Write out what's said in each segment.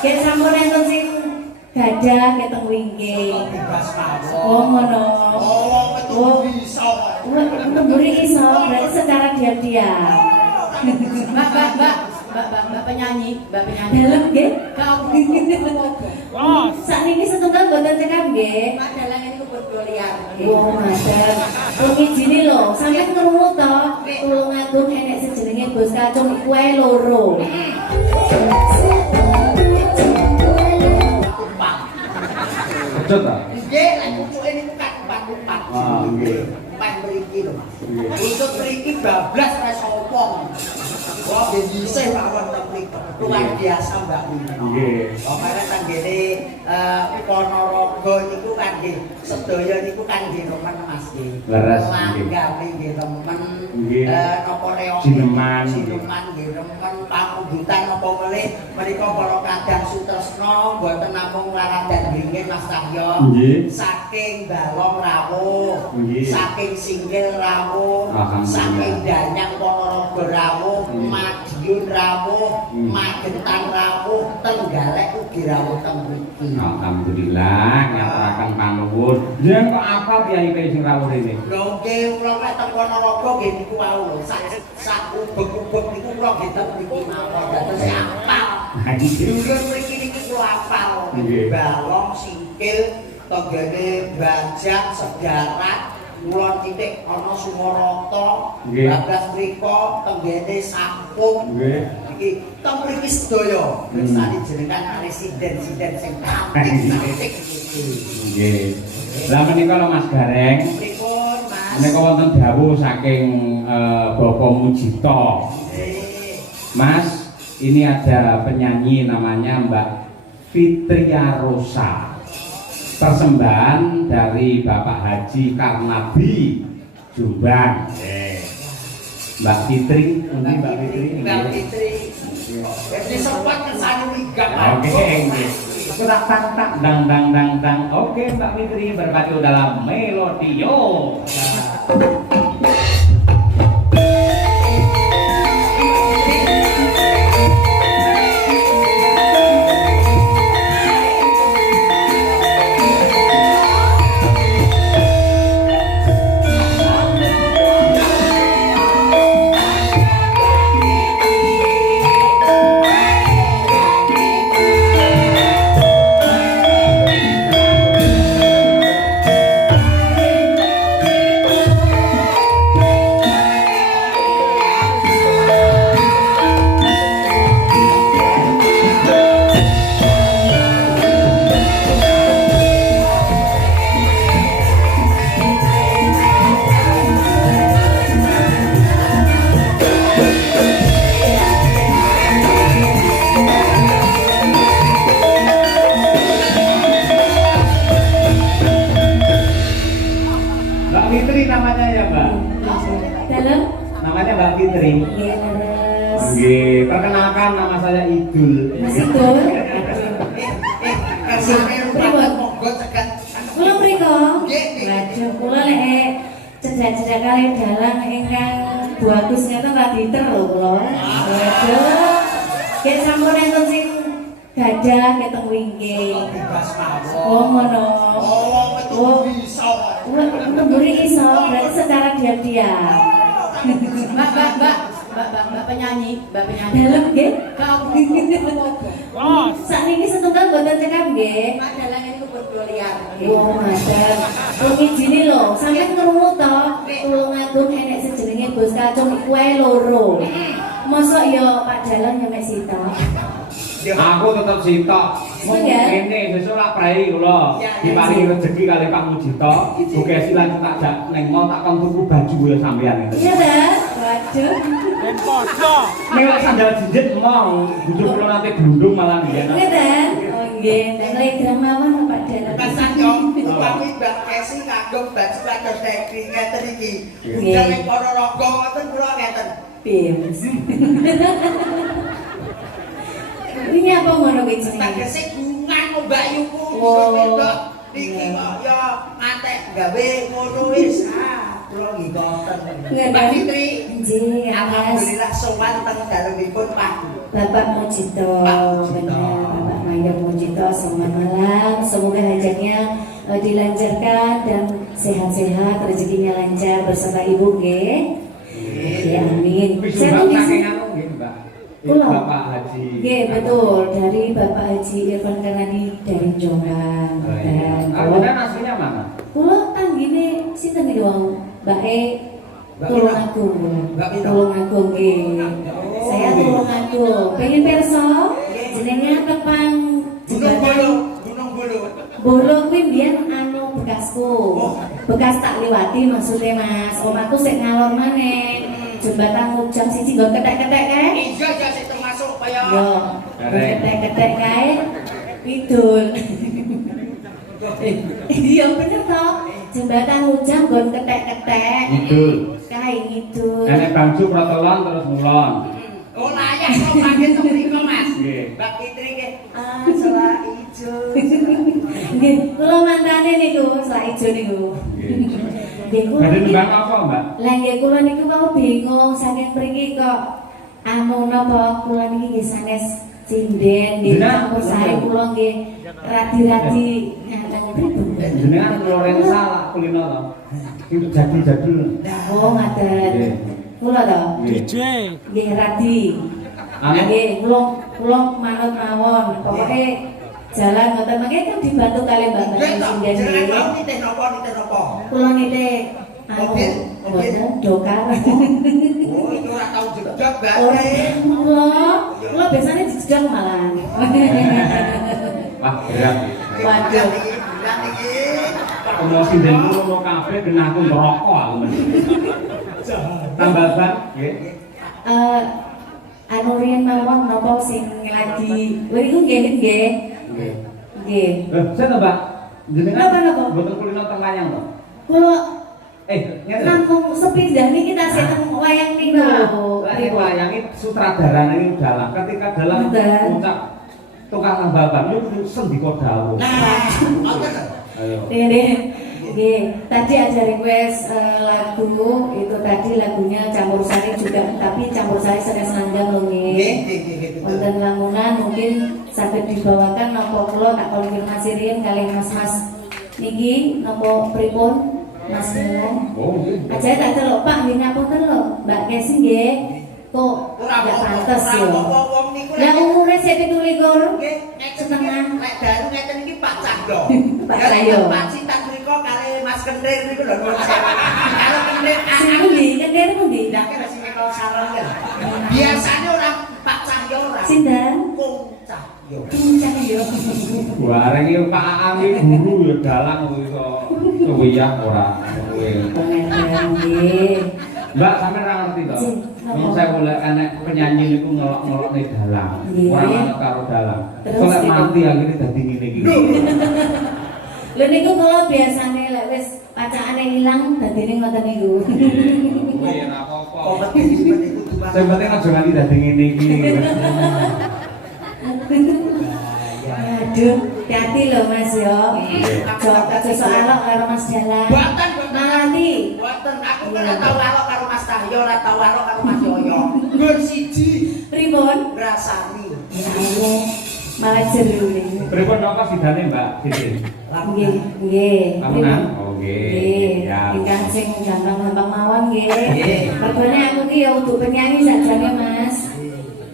Yen sampun enten sing gadah keteng wingking. Bebas mawon. Oh ngono. Oh, betul bisa. Memberi iso berarti secara diam-diam. Mbak penyanyi. Dalem nggih? Los. Sakniki setunggal mboten cekap nggih. Madalang ini kebun liar. Oh, madam. Pengijini lho, sampeyan krungu to, Tulungagung enek sejenenge Bos Kacung iku ae loro. Betul ta? Nggih, lek pucuke niku kan empat. Ah, nggih. Empat mriki lho, Mas. Nggih. Untuk mriki bablas ora sapa. Wah, bisa mawon teng mriki. Luar biasa, Mbak. Nggih. Kemarin kan gini Ponorogo niku kan nggih sedaya niku kan nggih remen Mas nggih. Leres nggih. Langgane nggih remen. Nggih. Napa reok Sineman. nggih remen pamunggutan napa melih menika para kadang sutresna mboten namung laladan ringin Mas Cahyo. Nggih. Saking Balong rawuh, Nggih. saking Singgil rawuh, Alhamdulillah. saking Danyang Ponorogo rawuh, Madiun rawuh, Magetan rawuh, Tenggalek ugi rawuh teng mriki. Alhamdulillah nyaturaken panuwun. Yen kok apa kiai kiai sing rawuh rene? Lho nggih kula nek teng Ponorogo nggih niku wau sak ubek-ubek niku kula nggih teng mriki mawon dados apal. Dulur mriki niki kula apal. Nggih. Balong Singkil tenggene Banjak Sedarat Kulon titik ana Sumarata, Nggih. Bablas mriko tenggene Sampung. Nggih. Iki teng mriki sedaya bersani jenengan residen-residen sing cantik iki. Nggih. Lah menika lho Mas Gareng, Pripun, Mas? menika wonten dawuh saking Bapak Mujito. Mas, ini ada penyanyi namanya Mbak Fitria Rosa. Persembahan dari Bapak Haji Karnabi Jombang. Mbak Fitri, ini Mbak Fitri. Mbak Fitri. Jadi sempat kesana migak. Oke, nggih. Tak tak dang. Oke, Mbak Fitri berpacu dalam Melodio. Mbak Fitri namanya ya, Mbak? Dalem? Namanya Mbak Fitri. Nggih, leres. Nggih, perkenalkan nama saya Idul. Mas Idul. Kersane Pripun? monggo cegat. Kula mriko. Nggih, nggih. Lajeng kula lek cedak-cedak kali dalang ingkang bagus ngeten ra diter lho kula. Waduh. Yen sampun enten sing gadah keteng wingking. Bebas mawon. Oh ngono. Oh, betul bisa. Memberi iso berarti secara diam-diam. Mbak penyanyi. Dalem nggih? Los. Sakniki setunggal mboten cekap nggih. Madalang ini kebun liar. Oh, madam. Pengijini lho, sampeyan krungu to, Tulungagung enek sejenenge Bos Kacung iku ae loro. Mosok ya Pak Dalang ya mek sitok. Aku tetep sitok. Seneng ya? Ngene sesuk lak prei kula. Diparingi rezeki kali Pak Mujito. Muga silan tak jak ning mall tak kon tuku baju ya sampean ngene. Iya ta? Waduh. Dan pojok. Nek lek sandal jinjit mau, bujuk kula nanti glundung malah nggih. Iya ta? Oh nggih, nek telegram mawon Pak Dalang. Pesan yo, upami Mbak Kesi kagum baju kados teknik ngeten iki. Budal ning Ponorogo ngoten kula ngeten. Piye? Ini apa ngono kuwi jenenge? Tegese gungan Mbak Yuku. Oh. Niki kok ya ngantek gawe ngono wis. Kula nggih ngoten. Mbak Fitri. Nggih, Mas. Alhamdulillah sowan teng dalemipun Pak. Bapak Mujito, Pak Mujito. bener, Bapak Ayah Mujito selamat malam. Semoga hajatnya dilancarkan dan sehat-sehat, rezekinya lancar bersama ibu, nggih. Ya, amin. Saya tuh saking anu nggih, Mbak. Kula. Bapak Haji. Nggih, betul. Dari Bapak Haji Irfan Karani dari Jombang. Dan Kemudian aslinya mana? kula tanggine sinten iki wong? Mbak E Mbak Tulungagung. Mbak Pino. Tulungagung nggih. Saya Tulungagung. Pengen perso jenengan tepang Gunung Bolo. Bolo kuwi mbiyen anu bekasku. Bekas tak liwati maksudnya Mas. Omahku sik ngalor maneh. Jembatan Mujang siji nggon ketek-ketek kae. Iya ya sih termasuk kaya. Yo, ketek-ketek kae. Pidul. Iya bener toh. Jembatan Mujang nggon ketek-ketek. Idul. Kae ngidul. Nenek bangsu protolon terus mulon. Oh layak kok pakai temriko Mas. Nggih. Mbak Fitri ke. Ah, selak ijo. Nggih, kula mantane niku, sak ijo niku. Nggih, kula Badhe niki. nembang apa, Mbak? Lah nggih kula niku mau bingung saking mriki kok anu napa kula niki nggih sanes sinden nggih Benar. campur sari kula nggih radi-radi ngandang pripun. Jenengan Lorenza lah kulino to. Itu jadi-jadi. Oh, ngaten. Nggih. Kula to. DJ. Nggih radi. Anu? Nggih, kula manut mawon. Pokoke jalan ngoten mangke kan dibantu kali Mbak Nggih toh, sinden jenengan nggih. mau nitih napa? Kula nitih anu Mobil? boten dokar. Oh, itu ora tau jedok, Mbak. Kula biasanya dijedang malah. Wah, berat. Waduh. Bilang iki. Ono sinden ngono kabeh genaku ngerokok aku men. Tambahan nggih. Anu riyen mawon napa sing lagi lha iku nggih nggih. Nggih. Nggih. Saya Mbak, jenengan Napa? mboten kulino teng wayang to? Kula Ngene. namung sepindah niki tasih teng wayang niku. Lagi wayang iki sutradara ini dalam ketika dalam Betul. puncak tukang tambahan itu sendika dawuh. Nah, ngoten lho. Ayo. Nggih, tadi ada request lagu itu tadi lagunya Campur Sari juga, tapi Campur Sari sanes nandang lho Nggih, nggih. nggih. Wonten lamunan mungkin saged dibawakan napa kula tak konfirmasi riyen kalih mas-mas niki napa pripun Mas Delan. Oh, nggih. Aja tak delok Pak nggih ngapunten lho, Mbak Kesi nggih. Kok Ora gak pantes yo. wong niku Lah umure sik 17. nggih setengah lek dalu ngeten iki Pak Cahyo. Pak Cahyo. Pak Cintan mriko kali Mas Kendir niku lho. Karo Kendir Sing pundi? Kendir pundi? ndak kira sing karo sareng kan. Biasane ora Pak Cahyo ora. Sinten? Kung Cahyo. Cincang yo. Bareng iki Pak Aang iki guru ya dalang iso wiyah ora. Nggih. Mbak sampean ora ngerti to? Ini saya boleh enek penyanyi niku ngelok-ngelok nih dalang. Nggih. Ora manut karo dalang. Terus Soalnya gitu. mati akhirnya dadi ngene iki. Lho niku kula biasane lek wis pacakane ilang dadine ngoten niku. Kuwi ora apa-apa. Kompetisi niku tuh. Sing penting aja nganti dadi ngene iki. Aduh, hati lho Mas yo. Aja sok alok karo Mas Dalan. Buatan Malati. Buatan aku ora tau alok karo Mas Cahyo, ora tau alok karo Mas Yoyo. Gur siji Pripun? rasani. Malah jeru niku. Pripun napa sidane Mbak Siti? Nggih, nggih. Lamunan? Oh nggih. Nggih. Ya. Ingkang sing gampang-gampang mawon nggih. Nggih. Mergone aku ki ya untuk penyanyi sakjane Mas.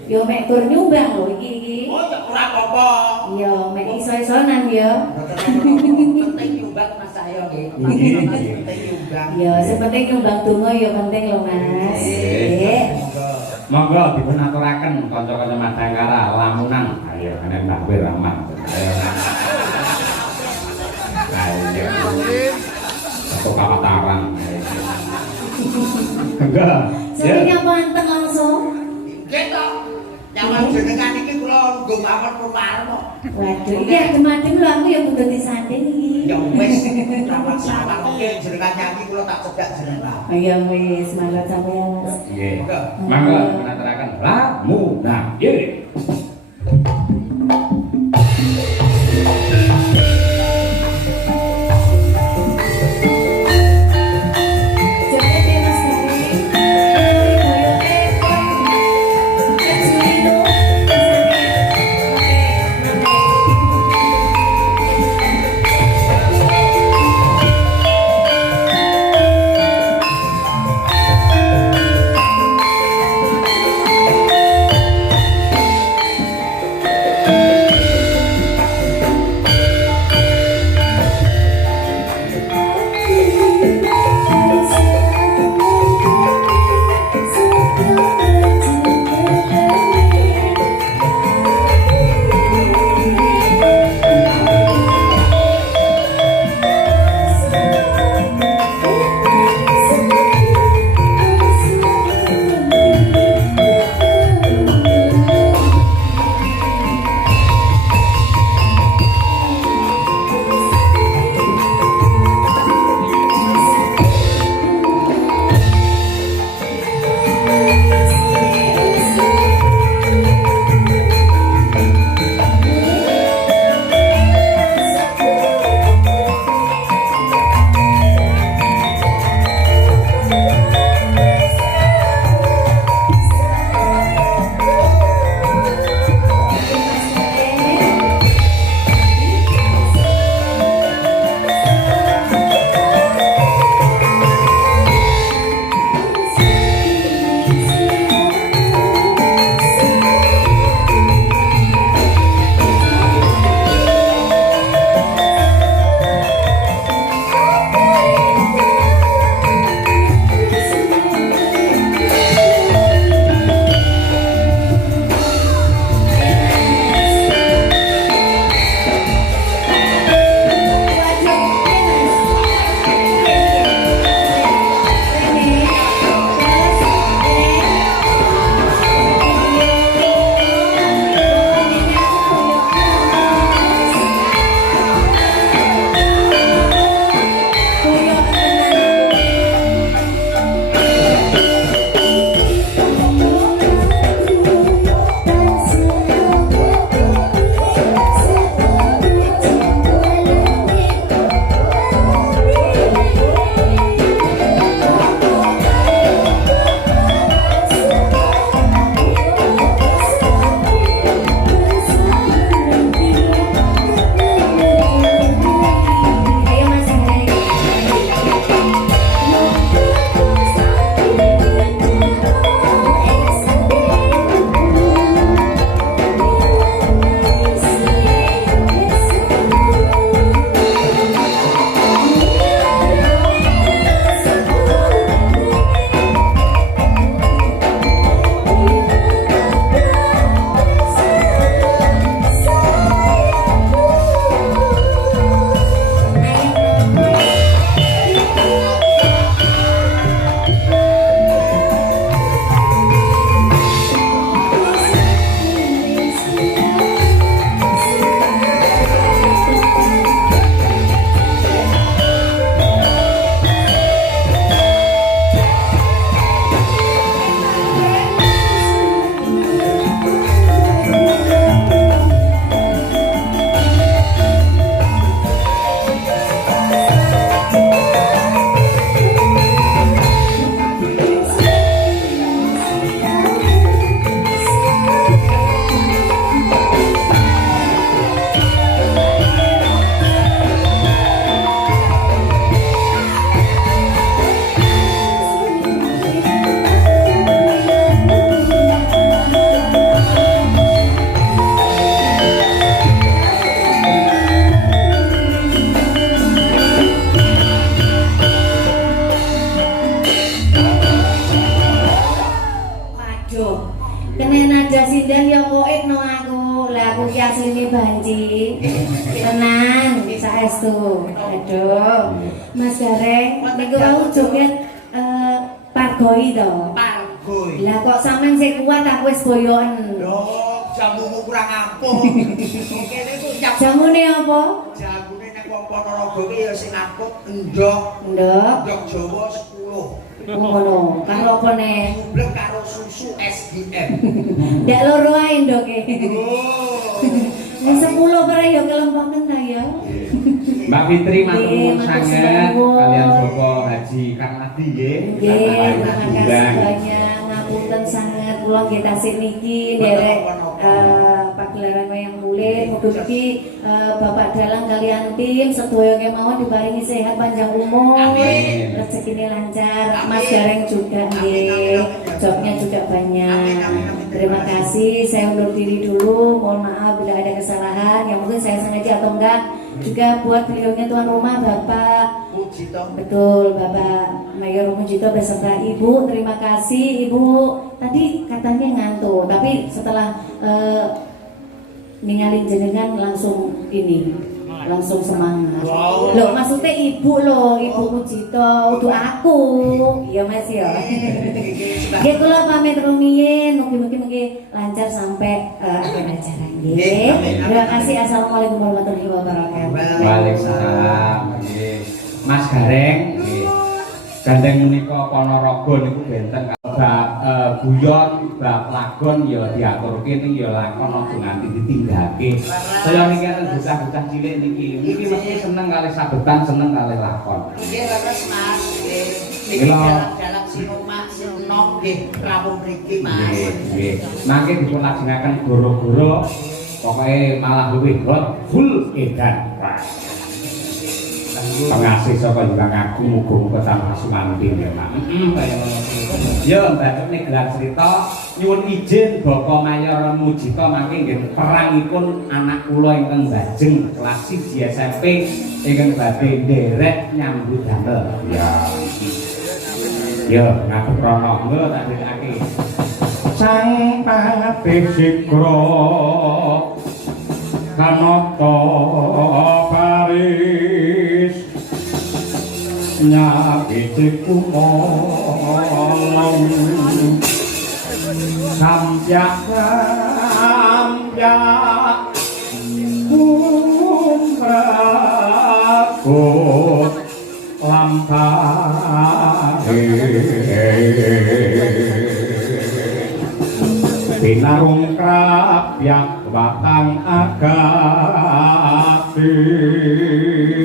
Yo mek kur nyumbang lho iki. Oh, ya ora apa-apa. Iya, mek iso-isonan ya. Penting nyumbang Mas Cahyo nggih. Penting nyumbang. Ya, sing penting nyumbang donga ya penting lho Mas. Nggih. Monggo dipun aturaken kanca-kanca Madangkara lamunan. Ayo kenen Mbah Wiraman. Ayo. Ayo. Satu kawataran. Enggak. Sampeyan apa anteng langsung? Nggih to. Nyaman jenengan iki kula nggo mawon pemarep kok. Waduh, iki adem-adem lho aku ya kudu disanding iki. Ya wis, ora masalah. Oke, jenengan nyanyi kula tak cedak jenengan. Ayo wis, mangga sampeyan Mas. Nggih. Monggo aturaken lamunan. Nggih. Jepit Mas Garing. Boyoke. Kecilino. Oke. Banci. Tenang, saestu. Aduh. Mas Gareng, niku wau joget pargoi to. Pargoi. Lah kok sampean sing kuat aku wis boyoken. Loh, jamumu kurang ampuh. Kene ku nyap. Jamune apa? Jamune nek wong Ponorogo ki ya sing akut endhog. Ndok. Endhog Jawa 10. Ngono, karo apa nek? Blek karo susu SDM. Ndak loro ae ndoke. Oh. Wis 10 para ya kelempoken ta ya. Mbak Fitri matur Nggih, nuwun matur sanget nuwun. kalian Bapak Haji Karnadi nggih. Nggih, terima kasih Undang. banyak. Ngapunten sangat kula nggih tasih niki derek pagelaran wayang kulit. Mugi-mugi Bapak Dalang kalian tim sedaya kemawon diparingi sehat panjang umur. Amin. Rezekine lancar. Amin. Mas Gareng juga nggih. Amin. Jobnya juga banyak. Amin. Terima kasih. Saya undur diri dulu. Mohon maaf bila ada kesalahan yang mungkin saya sengaja atau enggak. Juga buat beliaunya tuan rumah Bapak Mujito. betul Bapak Mayor Mujito beserta Ibu. Terima kasih Ibu. Tadi katanya ngantuk, tapi setelah ninggalin jenengan langsung ini, langsung semangat. Wow. Loh maksudnya Ibu loh, Ibu Mujito, untuk aku. Iya Mas ya. Nggih kula pamit rumiyin, mugi-mugi lancar sampai akhir acara nggih. Terima kasih. Assalamualaikum warahmatullahi wabarakatuh. Waalaikumsalam. Nggih. Mas Gareng nggih. Gandeng menika Ponorogo niku benten bab guyon, bab lagon ya diaturke ning ya lakon aja nganti ditinggake. Saya niki kan bocah-bocah cilik niki mesti seneng kali sabetan, seneng kali lakon. Nggih leres Mas. Niki Mila. dalam sinoma sinom nggih rawuh mriki Mas. Nggih, nggih. Mangke dipun lajengaken goro-goro pokoke malah luwih hot full edan. Pengasih saka juga ngaku muga-muga tambah sumantin ya Mak. Kaya ngono kuwi. Ya mbak nek gelar cerita nyuwun izin Bapak Mayor Mujito mangke nggih perangipun anak kula ingkang bajeng kelas 1 SMP ingkang badhe nderek nyambut damel. Ya. Ya ngaturana lho tak dherekake. Sang patih sikra kanata paris nyakitiku molong samyak kumrakut lampahe binarung krapyak batang agati